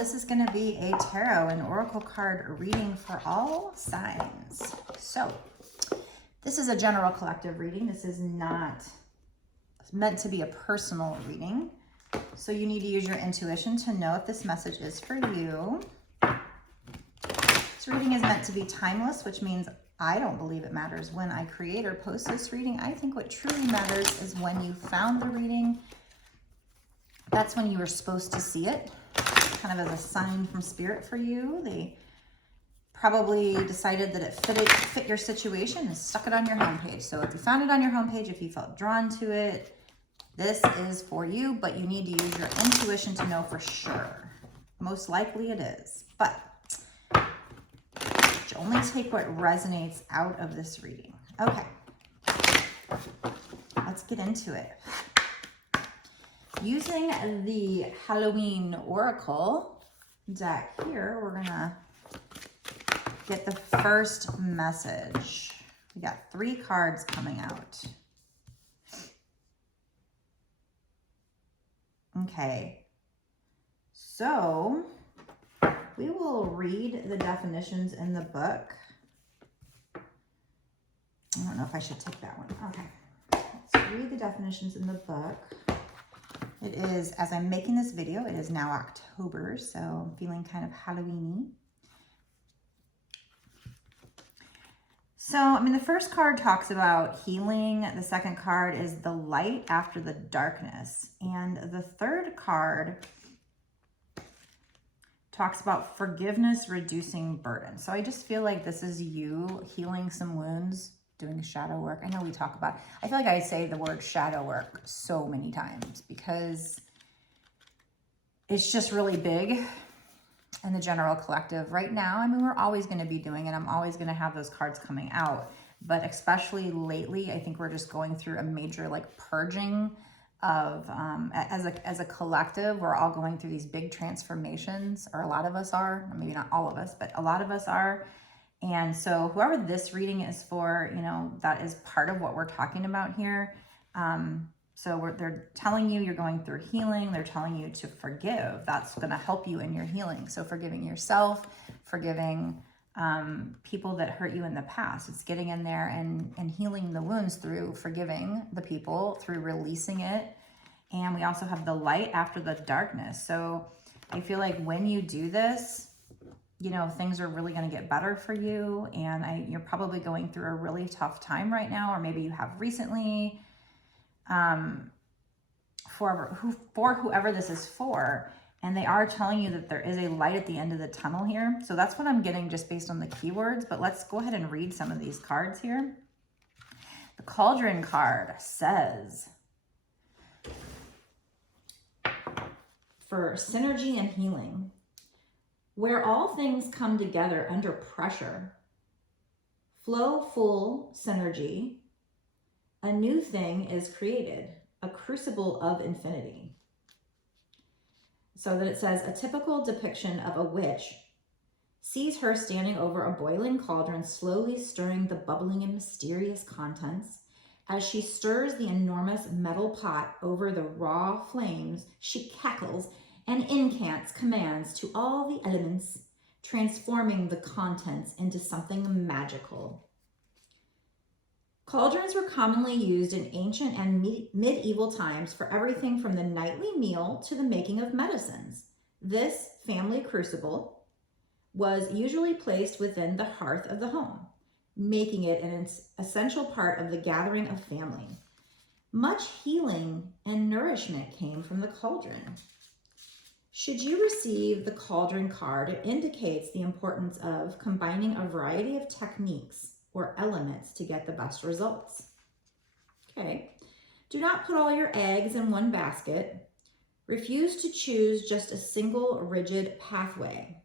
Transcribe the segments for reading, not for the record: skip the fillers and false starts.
this is going to be a tarot and oracle card reading for all signs. So this is a general collective reading. This is not meant to be a personal reading. So you need to use your intuition to know if this message is for you. This reading is meant to be timeless, which means I don't believe it matters when I create or post this reading. I think what truly matters is when you found the reading. That's when you were supposed to see it, kind of as a sign from spirit for you. They probably decided that it fit your situation and stuck it on your homepage. So if you found it on your homepage, if you felt drawn to it, this is for you, but you need to use your intuition to know for sure. Most likely it is, but only take what resonates out of this reading. Okay, let's get into it. Using the Halloween Oracle deck here, we're gonna get the first message. We got 3 cards coming out. Okay, so we will read the definitions in the book. I don't know if I should take that one. Okay, let's read the definitions in the book. It is, as I'm making this video, it is now October, so I'm feeling kind of Halloween-y. So, I mean, the first card talks about healing. The second card is the light after the darkness. And the third card talks about forgiveness, reducing burden. So I just feel like this is you healing some wounds, doing shadow work. I know we talk about, I feel like I say the word shadow work so many times because it's just really big in the general collective right now. I mean, we're always going to be doing it. I'm always going to have those cards coming out, but especially lately, I think we're just going through a major like purging of, as a collective, we're all going through these big transformations, or a lot of us are, maybe not all of us, but a lot of us are. And so whoever this reading is for, you know, that is part of what we're talking about here. So they're telling you you're going through healing. They're telling you to forgive. That's going to help you in your healing. So forgiving yourself, forgiving people that hurt you in the past. It's getting in there and healing the wounds through forgiving the people, through releasing it. And we also have the light after the darkness. So I feel like when you do this, you know, things are really going to get better for you. And you're probably going through a really tough time right now, or maybe you have recently. For whoever this is for, and they are telling you that there is a light at the end of the tunnel here. So that's what I'm getting just based on the keywords, but let's go ahead and read some of these cards here. The Cauldron card says, for synergy and healing, where all things come together under pressure, flow full synergy, a new thing is created, a crucible of infinity. So that it says, a typical depiction of a witch sees her standing over a boiling cauldron, slowly stirring the bubbling and mysterious contents. As she stirs the enormous metal pot over the raw flames, she cackles and incants commands to all the elements, transforming the contents into something magical. Cauldrons were commonly used in ancient and medieval times for everything from the nightly meal to the making of medicines. This family crucible was usually placed within the hearth of the home, making it an essential part of the gathering of family. Much healing and nourishment came from the cauldron. Should you receive the Cauldron card, it indicates the importance of combining a variety of techniques or elements to get the best results. Okay, do not put all your eggs in one basket. Refuse to choose just a single rigid pathway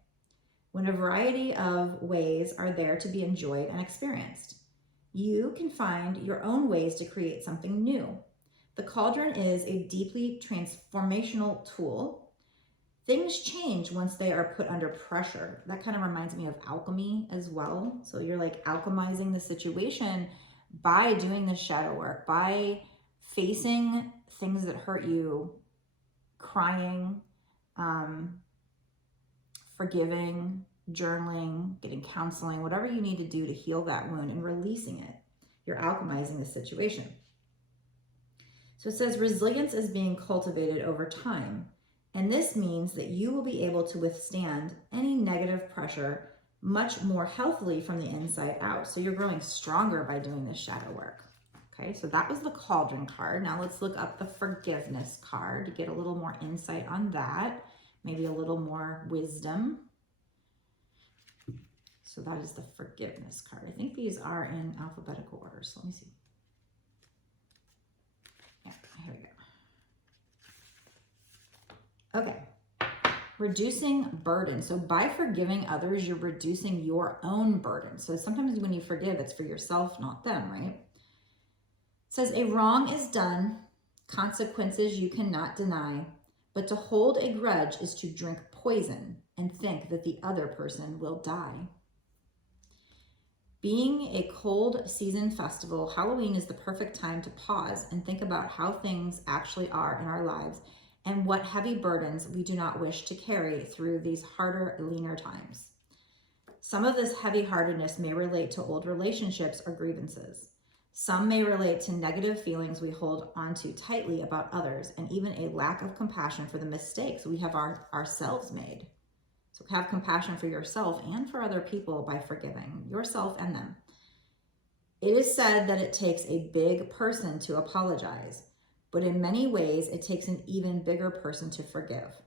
when a variety of ways are there to be enjoyed and experienced. You can find your own ways to create something new. The Cauldron is a deeply transformational tool. Things change once they are put under pressure. That kind of reminds me of alchemy as well. So you're like alchemizing the situation by doing the shadow work, by facing things that hurt you, crying, forgiving, journaling, getting counseling, whatever you need to do to heal that wound and releasing it. You're alchemizing the situation. So it says resilience is being cultivated over time. And this means that you will be able to withstand any negative pressure much more healthily from the inside out. So you're growing stronger by doing this shadow work. Okay, so that was the cauldron card. Now let's look up the forgiveness card to get a little more insight on that. Maybe a little more wisdom. So that is the forgiveness card. I think these are in alphabetical order. So let me see. Yeah, here we go. Okay. Reducing burden. So by forgiving others, you're reducing your own burden. So sometimes when you forgive, it's for yourself, not them, right? It says a wrong is done, consequences you cannot deny, but to hold a grudge is to drink poison and think that the other person will die. Being a cold season festival, Halloween is the perfect time to pause and think about how things actually are in our lives and what heavy burdens we do not wish to carry through these harder, leaner times. Some of this heavy-heartedness may relate to old relationships or grievances. Some may relate to negative feelings we hold onto tightly about others and even a lack of compassion for the mistakes we have ourselves made. So have compassion for yourself and for other people by forgiving yourself and them. It is said that it takes a big person to apologize, but in many ways, it takes an even bigger person to forgive.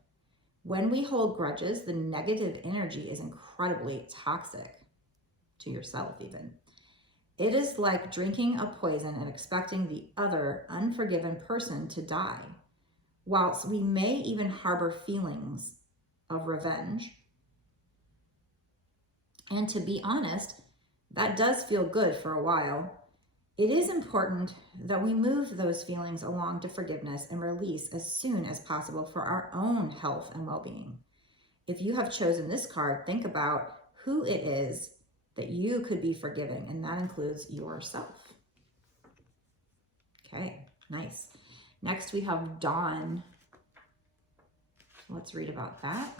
When we hold grudges, the negative energy is incredibly toxic to yourself even. It is like drinking a poison and expecting the other unforgiven person to die. Whilst we may even harbor feelings of revenge, and to be honest, that does feel good for a while, it is important that we move those feelings along to forgiveness and release as soon as possible for our own health and well-being. If you have chosen this card, think about who it is that you could be forgiving, and that includes yourself. Okay, nice. Next we have Dawn. Let's read about that.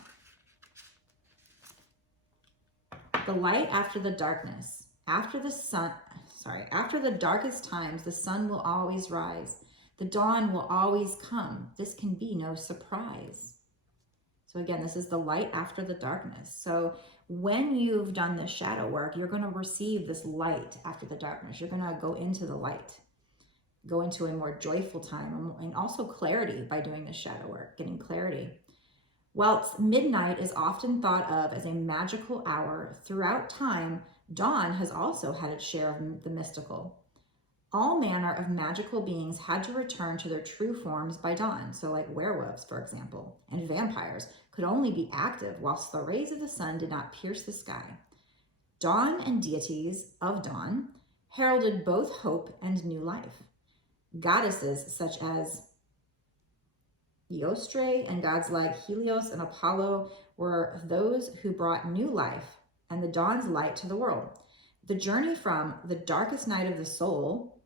The light after the darkness. After the darkest times, the sun will always rise. The dawn will always come. This can be no surprise. So again, this is the light after the darkness. So when you've done this shadow work, you're going to receive this light after the darkness. You're going to go into the light, go into a more joyful time, and also clarity by doing this shadow work, getting clarity. Whilst midnight is often thought of as a magical hour, throughout time, dawn has also had its share of the mystical. All manner of magical beings had to return to their true forms by dawn. So like werewolves, for example, and vampires could only be active whilst the rays of the sun did not pierce the sky. Dawn and deities of dawn heralded both hope and new life. Goddesses such as Eostre and gods like Helios and Apollo were those who brought new life and the dawn's light to the world. The journey from the darkest night of the soul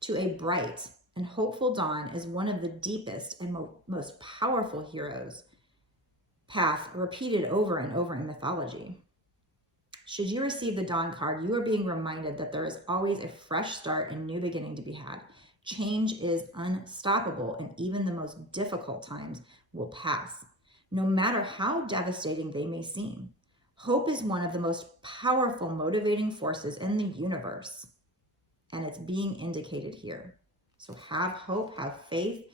to a bright and hopeful dawn is one of the deepest and most powerful heroes' path repeated over and over in mythology. Should you receive the dawn card, you are being reminded that there is always a fresh start and new beginning to be had. Change is unstoppable, and even the most difficult times will pass, no matter how devastating they may seem. Hope is one of the most powerful motivating forces in the universe, and it's being indicated here. So have hope, have faith.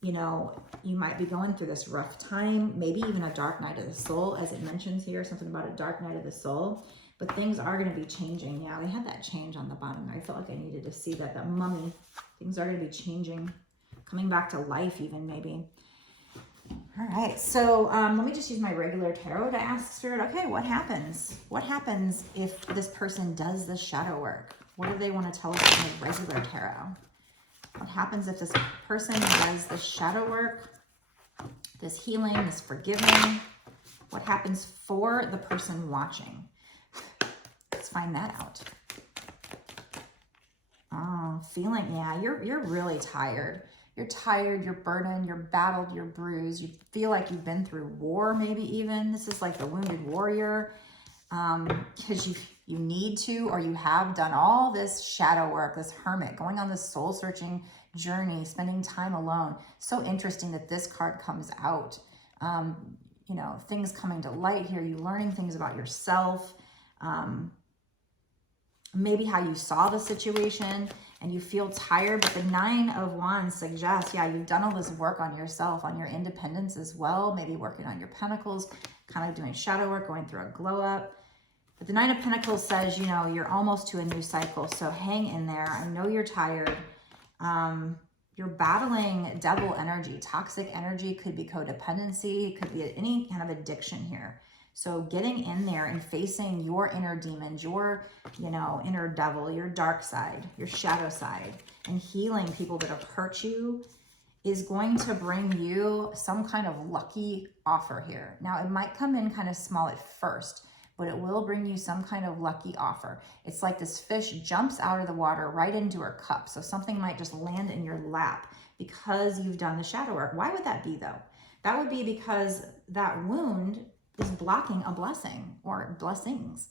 You know, you might be going through this rough time, maybe even a dark night of the soul, as it mentions here, something about a dark night of the soul. But things are going to be changing. Yeah, they had that change on the bottom. I felt like I needed to see that. That mummy. Things are going to be changing. Coming back to life even, maybe. All right. So let me just use my regular tarot to ask Spirit, okay, what happens? What happens if this person does this shadow work? What do they want to tell us in the regular tarot? What happens if this person does this shadow work, this healing, this forgiving? What happens for the person watching? Let's find that out. Oh, feeling, yeah, you're really tired. You're tired, you're burdened, you're battled, you're bruised. You feel like you've been through war, maybe even. This is like the wounded warrior, because you need to, or you have done all this shadow work, this hermit, going on this soul searching journey, spending time alone. So interesting that this card comes out. You know, things coming to light here, you learning things about yourself, maybe how you saw the situation, and you feel tired. But the Nine of Wands suggests, yeah, you've done all this work on yourself, on your independence as well, maybe working on your pentacles, kind of doing shadow work, going through a glow up. But the Nine of Pentacles says, you know, you're almost to a new cycle, so hang in there. I know you're tired. You're battling devil energy, toxic energy, could be codependency, could be any kind of addiction here. So getting in there and facing your inner demons, your, you know, inner devil, your dark side, your shadow side, and healing people that have hurt you is going to bring you some kind of lucky offer here. Now, it might come in kind of small at first, but it will bring you some kind of lucky offer. It's like this fish jumps out of the water right into her cup. So something might just land in your lap because you've done the shadow work. Why would that be though? That would be because that wound is blocking a blessing or blessings.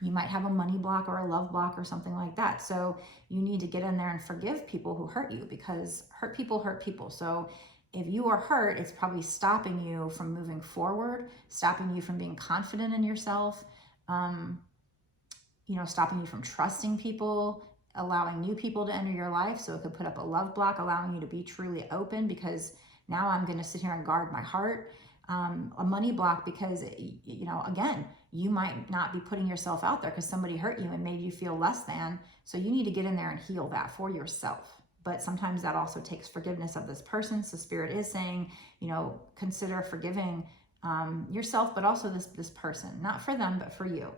You might have a money block or a love block or something like that. So you need to get in there and forgive people who hurt you, because hurt people hurt people. So if you are hurt, it's probably stopping you from moving forward, stopping you from being confident in yourself, you know, stopping you from trusting people, allowing new people to enter your life. So it could put up a love block, allowing you to be truly open, because now I'm going to sit here and guard my heart. A money block because, you know, again, you might not be putting yourself out there because somebody hurt you and made you feel less than. So you need to get in there and heal that for yourself. But sometimes that also takes forgiveness of this person. So Spirit is saying, you know, consider forgiving yourself, but also this person, not for them, but for you.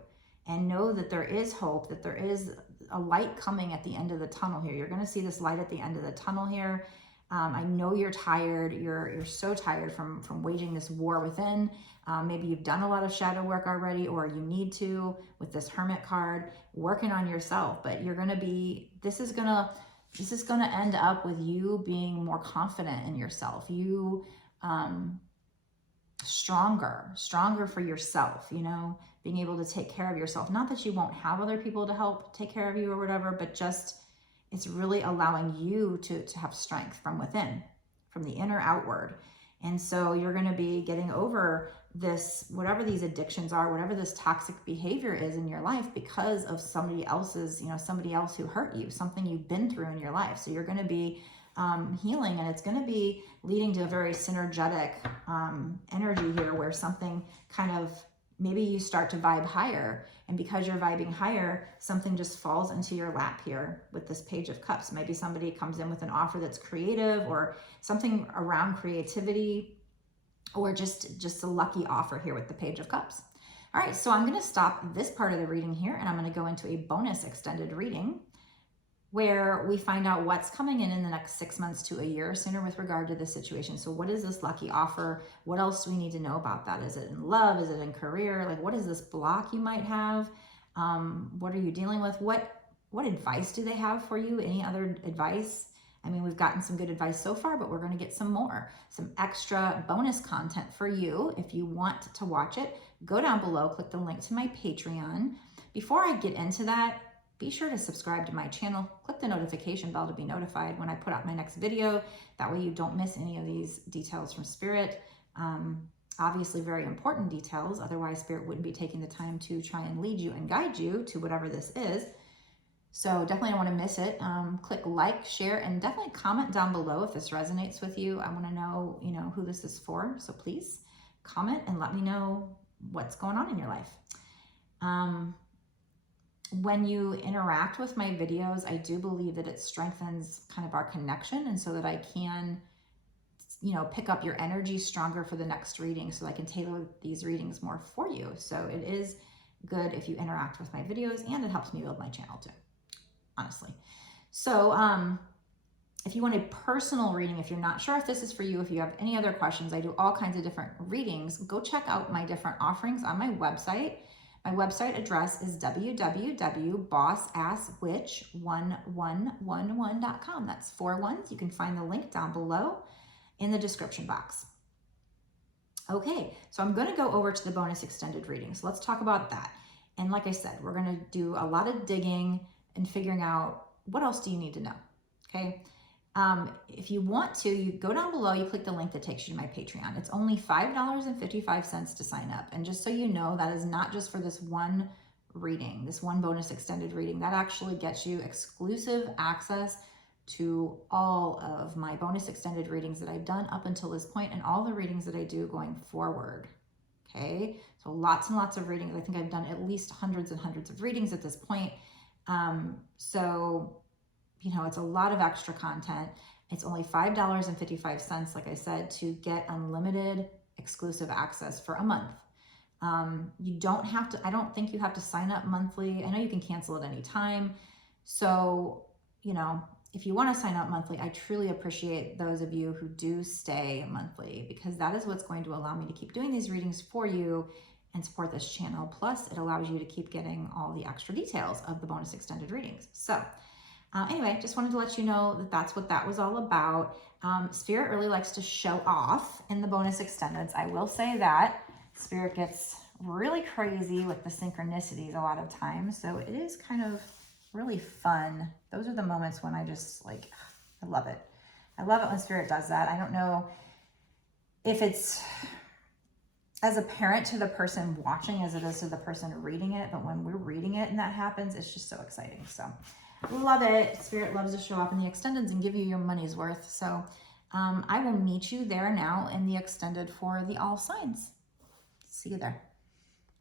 And know that there is hope, that there is a light coming at the end of the tunnel here. You're going to see this light at the end of the tunnel here. I know you're tired. You're so tired from waging this war within. Maybe you've done a lot of shadow work already, or you need to with this Hermit card, working on yourself. But you're going to be, this is going to end up with you being more confident in yourself. You stronger for yourself, you know, being able to take care of yourself. Not that you won't have other people to help take care of you or whatever, but just it's really allowing you to have strength from within, from the inner outward. And so you're going to be getting over this, whatever these addictions are, whatever this toxic behavior is in your life, because of somebody else's, you know, somebody else who hurt you, something you've been through in your life. So you're going to be healing, and it's going to be leading to a very synergetic energy here, where something kind of, maybe you start to vibe higher, and because you're vibing higher, something just falls into your lap here with this Page of Cups. Maybe somebody comes in with an offer that's creative, or something around creativity, or just a lucky offer here with the Page of Cups. All right, so I'm going to stop this part of the reading here, and I'm going to go into a bonus extended reading where we find out what's coming in the next 6 months to a year sooner with regard to this situation. So what is this lucky offer? What else do we need to know about that? Is it in love? Is it in career? Like, what is this block you might have? What are you dealing with? What advice do they have for you? Any other advice? I mean, we've gotten some good advice so far, but we're going to get some more, some extra bonus content for you. If you want to watch it, go down below, click the link to my Patreon. Before I get into that, be sure to subscribe to my channel. Click the notification bell to be notified when I put out my next video. That way you don't miss any of these details from Spirit. Obviously very important details. Otherwise, Spirit wouldn't be taking the time to try and lead you and guide you to whatever this is. So definitely don't want to miss it. Click like, share, and definitely comment down below if this resonates with you. I want to know, you know, who this is for. So please comment and let me know what's going on in your life. When you interact with my videos, I do believe that it strengthens kind of our connection, and so that I can, you know, pick up your energy stronger for the next reading, so I can tailor these readings more for you. So it is good if you interact with my videos, and it helps me build my channel too, honestly. So if you want a personal reading, if you're not sure if this is for you, if you have any other questions, I do all kinds of different readings. Go check out my different offerings on my website. My website address is www.bossasswitch1111.com. That's 4 ones. You can find the link down below in the description box. Okay, so I'm going to go over to the bonus extended reading. So let's talk about that. And like I said, we're going to do a lot of digging and figuring out what else do you need to know. Okay. If you want to, you go down below, you click the link that takes you to my Patreon. It's only $5.55 to sign up. And just so you know, that is not just for this one reading, this one bonus extended reading. That actually gets you exclusive access to all of my bonus extended readings that I've done up until this point and all the readings that I do going forward. Okay, so lots and lots of readings. I think I've done at least hundreds and hundreds of readings at this point. So, you know, it's a lot of extra content. It's only $5.55, like I said, to get unlimited exclusive access for a month. You don't have to, I don't think you have to sign up monthly. I know you can cancel at any time. So, you know, if you want to sign up monthly, I truly appreciate those of you who do stay monthly, because that is what's going to allow me to keep doing these readings for you and support this channel. Plus, it allows you to keep getting all the extra details of the bonus extended readings. So anyway, just wanted to let you know that that's what that was all about. Spirit really likes to show off in the bonus extendeds. I will say that Spirit gets really crazy with the synchronicities a lot of times. So it is kind of really fun. Those are the moments when I just like, I love it. I love it when Spirit does that. I don't know if it's as apparent to the person watching as it is to the person reading it, but when we're reading it and that happens, it's just so exciting. So love it. Spirit loves to show up in the extendeds and give you your money's worth. So I will meet you there now in the extended for the all signs. See you there.